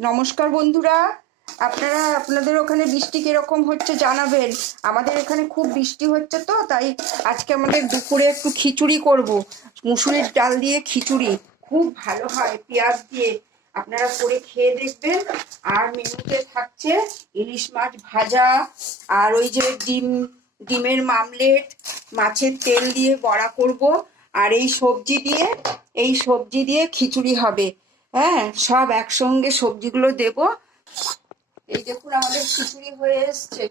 নমস্কার বন্ধুরা, আপনারা আপনাদের ওখানে বৃষ্টি কিরকম হচ্ছে জানাবেন। আমাদের এখানে খুব বৃষ্টি হচ্ছে, তো তাই আজকে আমাদের দুপুরে একটু খিচুড়ি করব। মুসুরির ডাল দিয়ে খিচুড়ি খুব ভালো হয় পেঁয়াজ দিয়ে। আপনারা করে খেয়ে দেখবেন। আর মেনুতে থাকছে ইলিশ মাছ ভাজা, আর ওই যে ডিমের মামলেট, মাছের তেল দিয়ে বড়া করব, আর এই সবজি দিয়ে খিচুড়ি হবে। হ্যাঁ, সব একসঙ্গে সবজিগুলো দেব। এই দেখুন আমাদের খিচুড়ি হয়ে এসছে।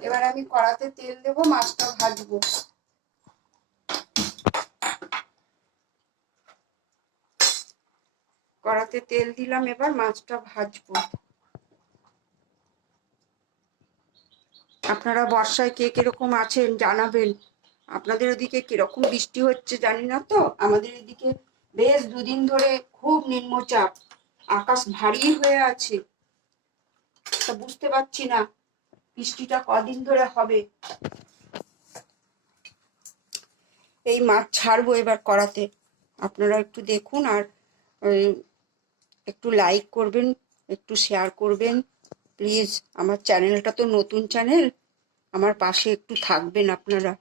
এবার আমি কড়াতে তেল দেব, মাছটা ভাজবো। কড়াতে তেল দিলাম, এবার মাছটা ভাজবো। আপনারা বর্ষায় কে কিরকম আছেন জানাবেন। আপনাদের ওদিকে কিরকম বৃষ্টি হচ্ছে জানি না, তো আমাদের এদিকে বেশ দুদিন ধরে খুব নিম্নচাপ, আকাশ ভারী হয়ে আছে। তা বুঝতে পারছি না বৃষ্টিটা কদিন ধরে হবে। এই মাছ ছাড়বো এবার কড়াতে। আপনারা একটু দেখুন, আর একটু লাইক করবেন, একটু শেয়ার করবেন প্লিজ। আমার চ্যানেলটা তো নতুন চ্যানেল, আমার পাশে একটু থাকবেন আপনারা।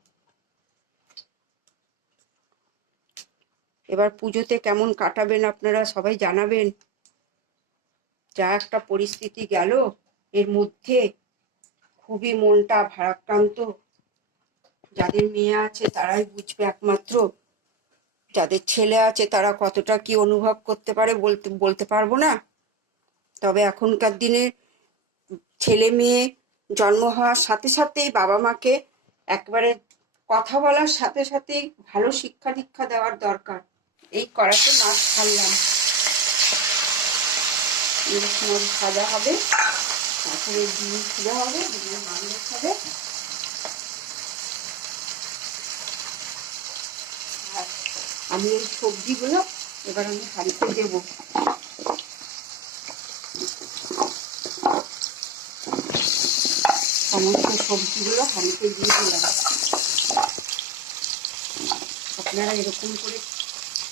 এবার পুজোতে কেমন কাটাবেন আপনারা সবাই জানাবেন। যা একটা পরিস্থিতি গেল এর মধ্যে, খুবই মনটা ভারাক্রান্ত। যাদের মেয়ে আছে তারাই বুঝবে একমাত্র, যাদের ছেলে আছে তারা কতটা কি অনুভব করতে পারে বলতে পারবো না। তবে এখনকার দিনে ছেলে মেয়ে জন্ম হওয়ার সাথে সাথেই বাবা মাকে একবারে কথা বলার সাথে সাথেই ভালো শিক্ষা দীক্ষা দেওয়ার দরকার। এই কড়াতে মাছ ছাড়লাম, ইলিশ মাছ ভাজা হবে, তারপরে ডিম ফুলে হবে, ডিমের মামলেট হবে। আর আমি এই সবজিগুলো এবার আমি হাঁড়িতে দেবো। সমস্ত সবজিগুলো হাঁড়িতে দিয়ে দিলাম। আপনারা এরকম করে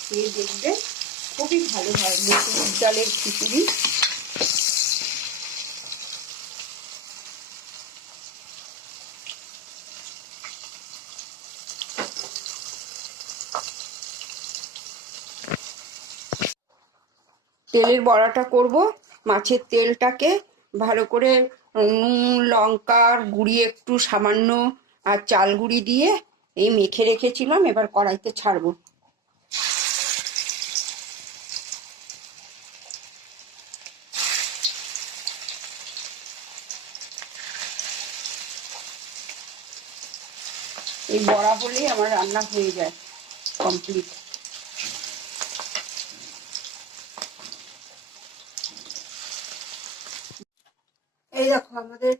খেয়ে দেখবেন, খুবই ভালো হয় মুসুরির ডালের খিচুড়ি। তেলের বড়াটা করব। মাছের তেলটাকে ভালো করে নুন লঙ্কার গুঁড়ি একটু সামান্য আর চাল গুঁড়ি দিয়ে এই মেখে রেখেছিলাম, এবার কড়াইতে ছাড়বো। এই বড়া হলেই আমার রান্না হয়ে যায় কমপ্লিট। এই দেখো আমাদের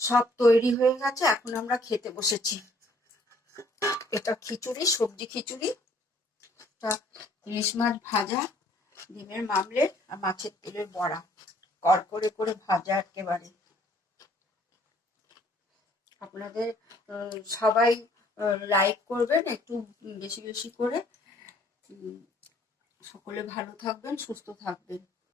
সব তৈরি হয়ে গেছে, এখন আমরা খেতে বসেছি। এটা খিচুড়ি, সবজি খিচুড়ি, ইলিশ মাছ ভাজা, ডিমের মামলেট আর মাছের তেলের বড়া, কড়কড়ে করে ভাজা একেবারে। আপনাদের সবাই লাইক করবেন একটু বেশি বেশি করে। সকলে ভালো থাকবেন, সুস্থ থাকবেন।